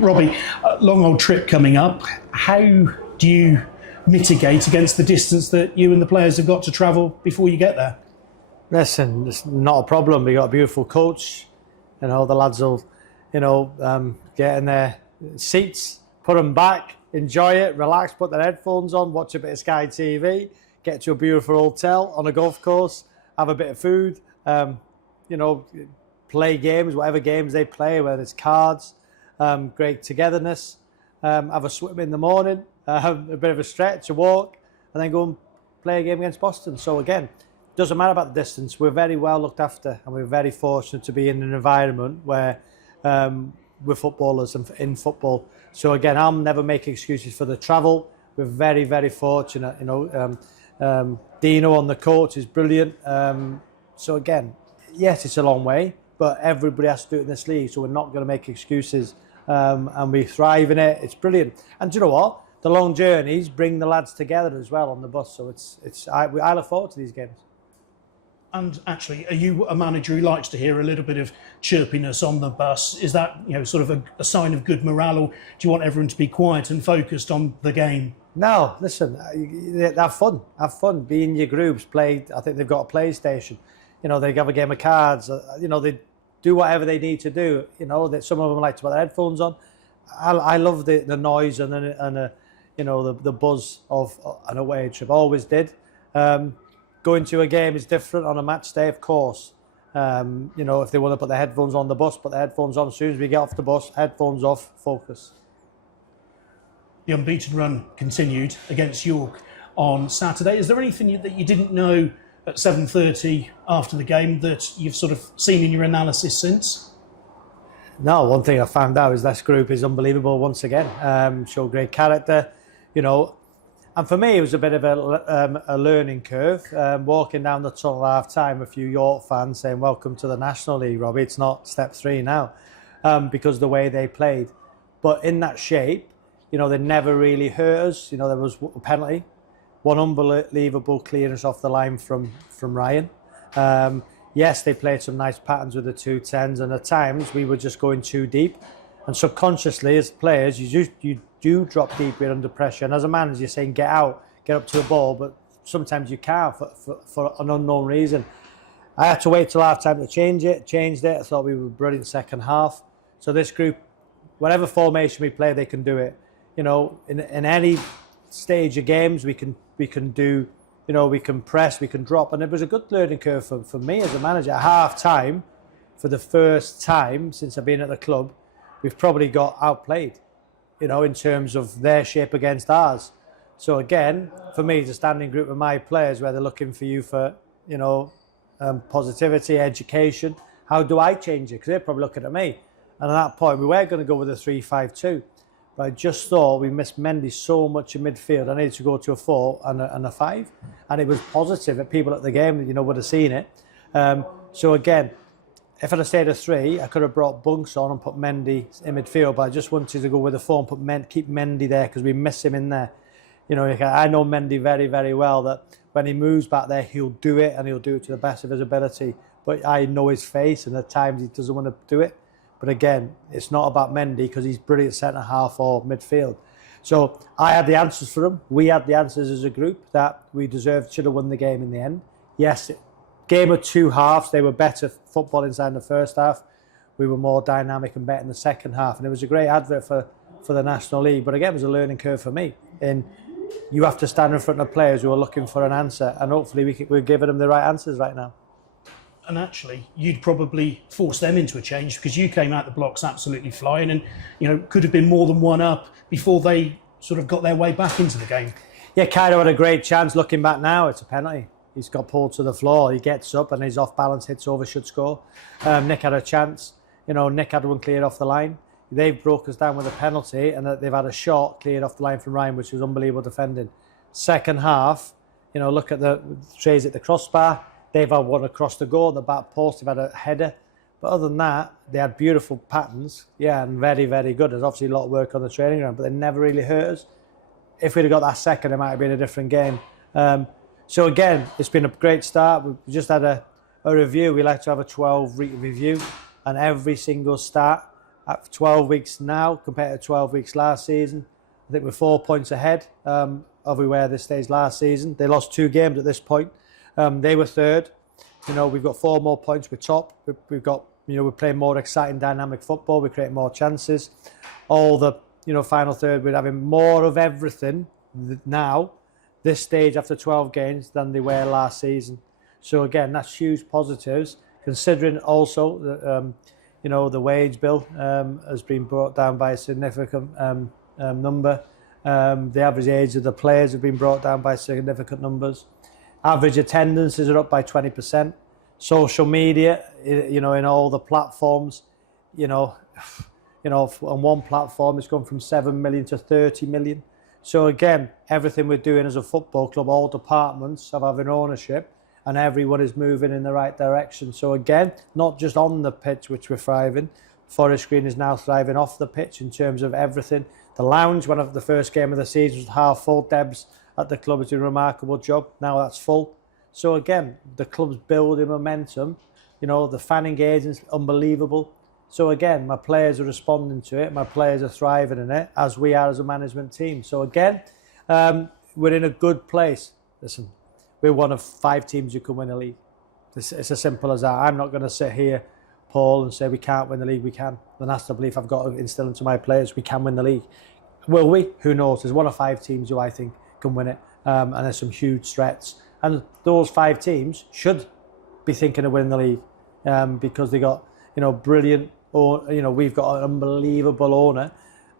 Robbie, a long old trip coming up. How do you mitigate against the distance that you and the players have got to travel before you get there? Listen, it's not a problem. We got a beautiful coach. The lads will, get in their seats, put them back, enjoy it, relax, put their headphones on, watch a bit of Sky TV, get to a beautiful hotel on a golf course, have a bit of food, play games, whatever games they play, whether it's cards, great togetherness, have a swim in the morning, a bit of a stretch, a walk, and then go and play a game against Boston. So again, doesn't matter about the distance. We're very well looked after, and we're very fortunate to be in an environment where we're footballers and in football. So again, I'll never make excuses for the travel. We're very, very fortunate. Dino on the coach is brilliant. So again, yes, it's a long way, but everybody has to do it in this league. So we're not going to make excuses, and we thrive in it. It's brilliant. And do you know what? The long journeys bring the lads together as well on the bus. So I look forward to these games. And actually, are you a manager who likes to hear a little bit of chirpiness on the bus? Is that sort of a sign of good morale, or do you want everyone to be quiet and focused on the game? No, listen, have fun. Have fun. Be in your groups. Play. I think they've got a PlayStation. They have a game of cards. They do whatever they need to do. That some of them like to put their headphones on. I love the noise and the buzz of an away trip. Always did. Going to a game is different on a match day, of course. If they want to put their headphones on the bus, put their headphones on. As soon as we get off the bus, headphones off, focus. The unbeaten run continued against York on Saturday. Is there anything that you didn't know at 7:30 after the game that you've sort of seen in your analysis since? No, one thing I found out is this group is unbelievable once again. Show great character, And for me, it was a bit of a learning curve. Walking down the tunnel at half-time, a few York fans saying, "Welcome to the National League, Robbie. It's not step 3 now," because of the way they played. But in that shape, they never really hurt us. There was a penalty, one unbelievable clearance off the line from Ryan. Yes, they played some nice patterns with the 2-10s, and at times we were just going too deep. And subconsciously, as players, you do drop deep when under pressure. And as a manager, you're saying, get out, get up to the ball, but sometimes you can't for an unknown reason. I had to wait till half-time to changed it. I thought we were brilliant second half. So this group, whatever formation we play, they can do it. In any stage of games, we can do, we can press, we can drop. And it was a good learning curve for me as a manager. At half-time, for the first time since I've been at the club, we've probably got outplayed, in terms of their shape against ours. So again, for me, it's a standing group of my players where they're looking for you for, positivity, education. How do I change it? Because they're probably looking at me. And at that point, we were going to go with a 3-5-2. But I just thought we missed Mendy so much in midfield. I needed to go to a 4 and a 5. And it was positive that people at the game, would have seen it. So again, if I'd have stayed at 3, I could have brought Bunks on and put Mendy in midfield, but I just wanted to go with a 4 and keep Mendy there because we miss him in there. I know Mendy very, very well, that when he moves back there, he'll do it, and he'll do it to the best of his ability. But I know his face, and at times he doesn't want to do it. But again, it's not about Mendy because he's brilliant centre-half or midfield. So I had the answers for him. We had the answers as a group that we should have won the game in the end. Yes, game of 2 halves, they were better football inside the first half. We were more dynamic and better in the second half. And it was a great advert for the National League. But again, it was a learning curve for me. And you have to stand in front of players who are looking for an answer. And hopefully we're giving them the right answers right now. And actually, you'd probably force them into a change because you came out the blocks absolutely flying and, could have been more than one up before they sort of got their way back into the game. Yeah, Kaido had a great chance. Looking back now, it's a penalty. He's got pulled to the floor. He gets up and he's off balance, hits over, should score. Nick had a chance. Nick had one cleared off the line. They've broke us down with a penalty, and they've had a shot cleared off the line from Ryan, which was unbelievable defending. Second half, look at the trays at the crossbar. They've had one across the goal, the back post. They've had a header. But other than that, they had beautiful patterns. Yeah, and very, very good. There's obviously a lot of work on the training ground, but they never really hurt us. If we'd have got that second, it might have been a different game. So again, it's been a great start. We just had a review. We like to have a 12-week review, and every single start At 12 weeks now compared to 12 weeks last season, I think we're 4 points ahead of we were this stage last season. They lost 2 games at this point. They were third. We've got 4 more points. We're top. We've got, we're playing more exciting, dynamic football. We're creating more chances. All the, final third, we're having more of everything now, this stage after 12 games, than they were last season. So again, that's huge positives, considering also that, the wage bill has been brought down by a significant number. The average age of the players have been brought down by significant numbers. Average attendances are up by 20%. Social media, in all the platforms, on one platform it's gone from 7 million to 30 million. So again, everything we're doing as a football club, all departments have having ownership, and everyone is moving in the right direction. So again, not just on the pitch, which we're thriving. Forest Green is now thriving off the pitch in terms of everything. The lounge, one of the first game of the season, was half full. Debs at the club is doing a remarkable job. Now that's full. So again, the club's building momentum. The fan engagement's unbelievable. So again, my players are responding to it. My players are thriving in it, as we are as a management team. So again, we're in a good place. Listen, we're one of 5 teams who can win a league. It's as simple as that. I'm not going to sit here, Paul, and say we can't win the league. We can. And that's the belief I've got to instill into my players. We can win the league. Will we? Who knows? There's one of 5 teams who I think can win it. And there's some huge threats. And those 5 teams should be thinking of winning the league because they got, brilliant, we've got an unbelievable owner.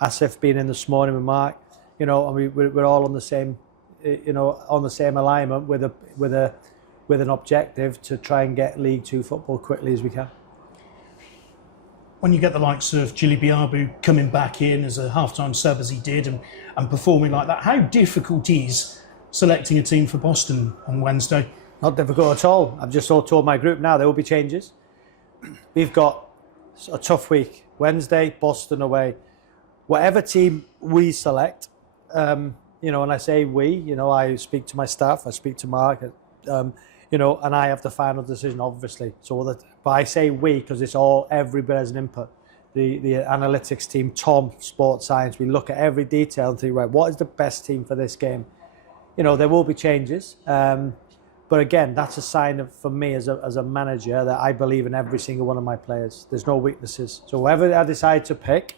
Asif being in this morning with Mark, and we're all on the same, on the same alignment with an objective to try and get League 2 football quickly as we can. When you get the likes of Jili Biabu coming back in as a half-time sub as he did and performing like that, how difficult is selecting a team for Boston on Wednesday? Not difficult at all. I've just told my group now there will be changes. We've got a tough week. Wednesday, Boston away. Whatever team we select, and I say we, I speak to my staff, I speak to Mark, and I have the final decision, obviously. But I say we because it's all, everybody has an input. The analytics team, Tom, sports science, we look at every detail and think, right, what is the best team for this game? There will be changes. But again, that's a sign of, for me as a manager, that I believe in every single one of my players. There's no weaknesses. So whoever I decide to pick,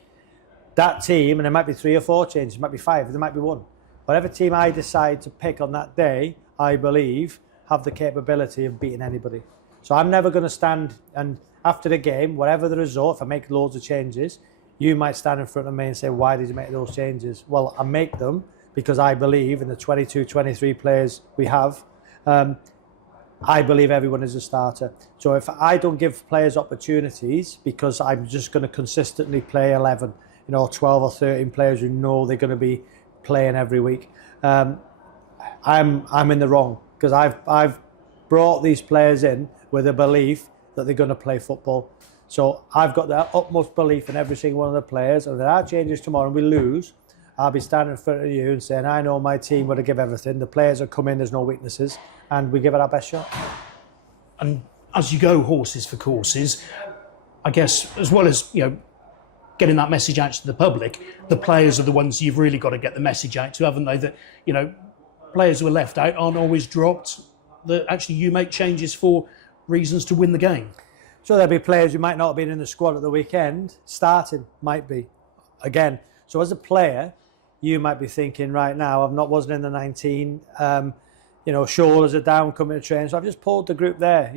that team, and there might be 3 or 4 changes, it might be 5, there might be 1. Whatever team I decide to pick on that day, I believe, have the capability of beating anybody. So I'm never going to stand, and after the game, whatever the result, if I make loads of changes, you might stand in front of me and say, why did you make those changes? Well, I make them because I believe in the 22, 23 players we have. I believe everyone is a starter. So if I don't give players opportunities because I'm just going to consistently play 11, 12 or 13 players who know they're going to be playing every week, I'm in the wrong, because I've brought these players in with a belief that they're going to play football. So I've got the utmost belief in every single one of the players, and if there are changes tomorrow and we lose, I'll be standing in front of you and saying, I know my team would have give everything. The players are coming, there's no weaknesses, and we give it our best shot. And as you go horses for courses, I guess, as well as, getting that message out to the public, the players are the ones you've really got to get the message out to, haven't they? That, players who are left out aren't always dropped, that actually you make changes for reasons to win the game. So there'll be players who might not have been in the squad at the weekend, starting, might be. Again, so as a player, you might be thinking right now, wasn't in the 19, shoulders are down coming to train. So I've just pulled the group there,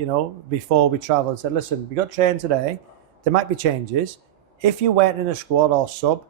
before we travel and said, listen, we got trained today. There might be changes. If you weren't in a squad or sub,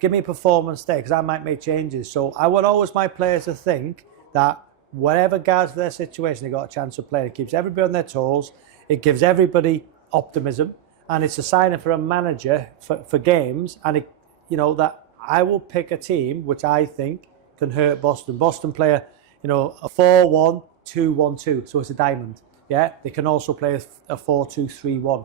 give me a performance day because I might make changes. So I want always my players to think that whatever guards their situation, they got a chance of playing. It keeps everybody on their toes. It gives everybody optimism, and it's a sign for a manager for games. And that I will pick a team which I think can hurt Boston. Boston play a 4-1-2-1-2, so it's a diamond. Yeah, they can also play a 4-2-3-1.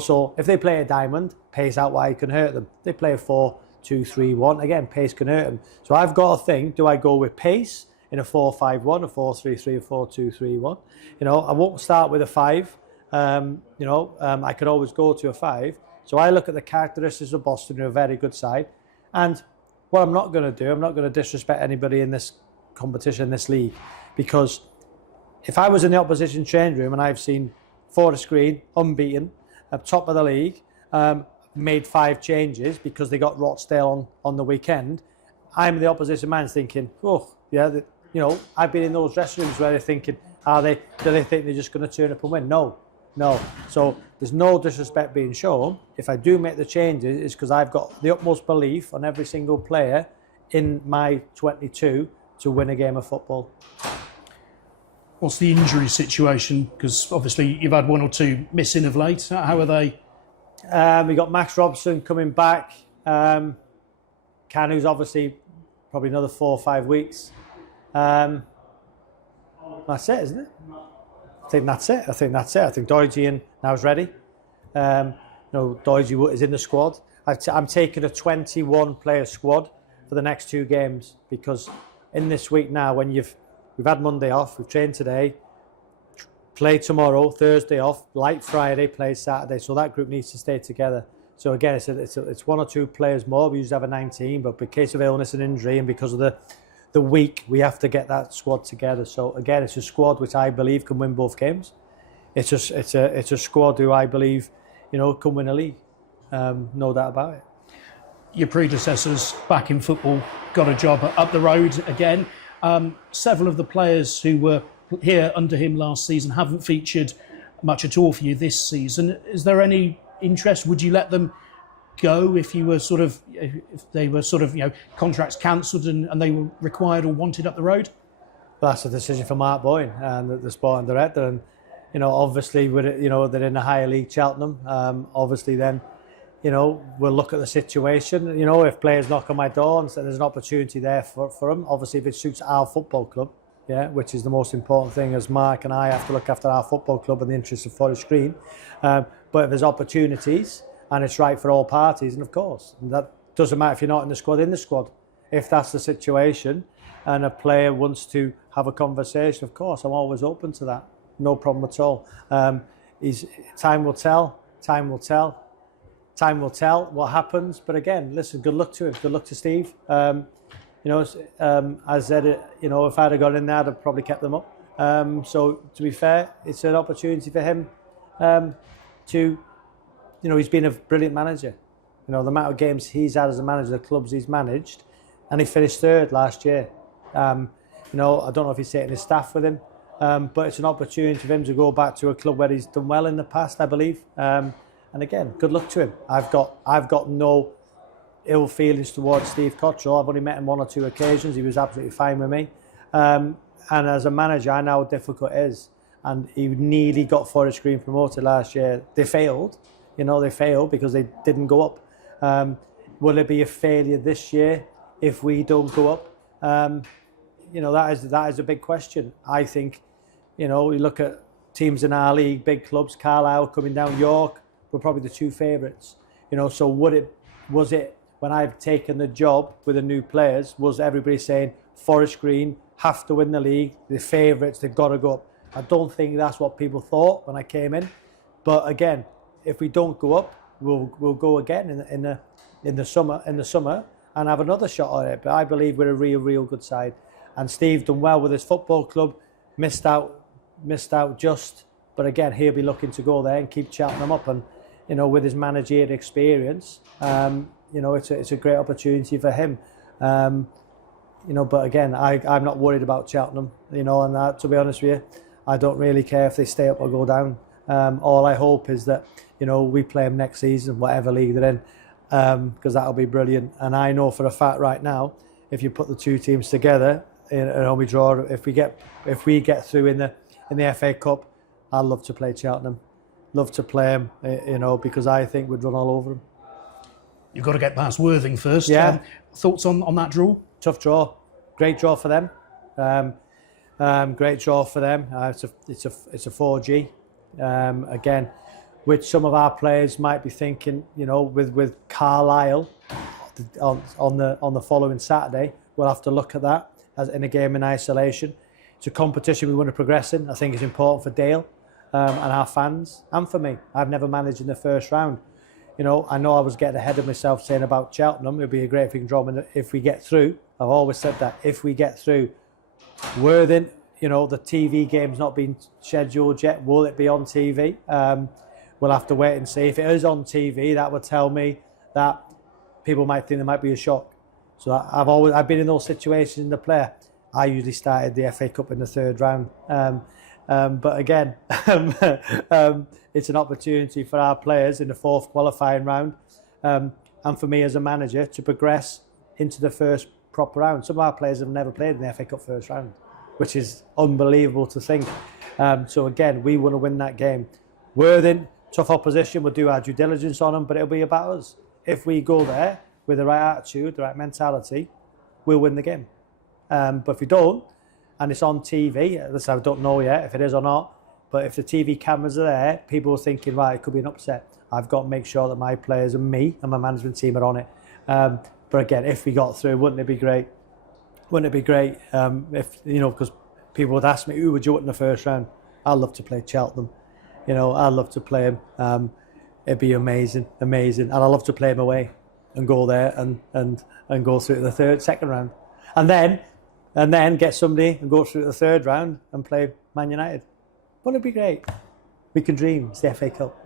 So if they play a diamond, pace out wide can hurt them. They play a 4-2-3-1, again, pace can hurt them. So I've got to think, do I go with pace in a 4-5-1, a 4-3-3, a 4-2-3-1? I won't start with a 5. I could always go to a 5. So I look at the characteristics of Boston, who are a very good side. And what I'm not going to do, I'm not going to disrespect anybody in this competition, this league, because if I was in the opposition change room and I've seen Forest Green unbeaten, at top of the league, made 5 changes because they got Rochdale on the weekend, I'm the opposition man thinking, oh, yeah, you know, I've been in those dressing rooms where they're thinking, do they think they're just going to turn up and win? No. So there's no disrespect being shown. If I do make the changes, it's because I've got the utmost belief on every single player in my 22 to win a game of football. What's the injury situation? Because obviously you've had 1 or 2 missing of late. How are they? We got Max Robson coming back. Canu's obviously probably another 4 or 5 weeks. That's it, isn't it? I think that's it. I think Doidjian now is ready. Doidji is in the squad. I'm taking a 21-player squad for the next 2 games, because in this week now, when we've had Monday off, we've trained today, play tomorrow, Thursday off, light Friday, play Saturday. So that group needs to stay together. So again, it's 1 or 2 players more. We usually have a 19, but in case of illness and injury, and because of the week, we have to get that squad together. So again, it's a squad which I believe can win both games. It's a squad who I believe, can win a league. No doubt about it. Your predecessors back in football got a job up the road again. Several of the players who were here under him last season haven't featured much at all for you this season. Is there any interest? Would you let them go if they were contracts cancelled and they were required or wanted up the road? Well, that's a decision for Mark Boyne and the sporting director. And obviously, they're in the higher league, Cheltenham. Obviously, then we'll look at the situation. If players knock on my door and say there's an opportunity there for them, obviously if it suits our football club, which is the most important thing, as Mark and I have to look after our football club and the interests of Forest Green. But if there's opportunities and it's right for all parties, and of course, and that doesn't matter if you're not in the squad. If that's the situation and a player wants to have a conversation, of course, I'm always open to that. No problem at all. Time will tell what happens. But again, listen, good luck to him. Good luck to Steve. I said, if I'd have got in there, I'd have probably kept them up. So to be fair, it's an opportunity for him he's been a brilliant manager. The amount of games he's had as a manager, the clubs he's managed, and he finished 3rd last year. I don't know if he's taking his staff with him, but it's an opportunity for him to go back to a club where he's done well in the past, I believe. And again, good luck to him. I've got no ill feelings towards Steve Cottrell. I've only met him 1 or 2 occasions. He was absolutely fine with me. And as a manager, I know how difficult it is. And he nearly got Forest Green promoted last year. They failed. They failed because they didn't go up. Will it be a failure this year if we don't go up? That is a big question. I think, you look at teams in our league, big clubs, Carlisle coming down, York were probably the 2 favourites. So was it when I've taken the job with the new players, was everybody saying Forest Green have to win the league, the favourites, they've got to go up? I don't think that's what people thought when I came in. But again, if we don't go up, we'll go again in the summer and have another shot at it. But I believe we're a real good side. And Steve done well with his football club, missed out just. But again, he'll be looking to go there and keep chatting them up. And with his managerial experience, it's a great opportunity for him. But again, I'm not worried about Cheltenham. And to be honest with you, I don't really care if they stay up or go down. All I hope is that we play them next season, whatever league they're in, because that'll be brilliant. And I know for a fact right now, if you put the 2 teams together in a home draw, if we get through in the FA Cup, I'd love to play Cheltenham, love to play them, because I think we'd run all over them. You've got to get past Worthing first. Yeah. Thoughts on that draw? Tough draw, great draw for them. Great draw for them. It's a 4G. Again, which some of our players might be thinking, with Carlisle on the following Saturday, we'll have to look at that as in a game in isolation. It's a competition we want to progress in. I think it's important for Dale and our fans, and for me. I've never managed in the first round. You know I was getting ahead of myself saying about Cheltenham. It'd be great if we can draw them if we get through. I've always said that if we get through. Worthing, you know, the TV game's not been scheduled yet. Will it be on TV? We'll have to wait and see. If it is on TV, that would tell me that people might think there might be a shock. So I've been in those situations in the player. I usually started the FA Cup in the third round. But again, it's an opportunity for our players in the fourth qualifying round, and for me as a manager to progress into the first proper round. Some of our players have never played in the FA Cup first round, which is unbelievable to think. So again, we want to win that game. Worthing, tough opposition, we'll do our due diligence on them, but it'll be about us. If we go there with the right attitude, the right mentality, we'll win the game. But if we don't, and it's on TV, I don't know yet if it is or not, but if the TV cameras are there, people are thinking, right, it could be an upset. I've got to make sure that my players and me and my management team are on it. But again, if we got through, wouldn't it be great? Wouldn't it be great if, you know, because people would ask me, who would you want in the first round? I'd love to play Cheltenham. You know, I'd love to play him. It'd be amazing. And I'd love to play him away and go there and go through to the second round. And then get somebody and go through to the third round and play Man United. Wouldn't it be great? We can dream. It's the FA Cup.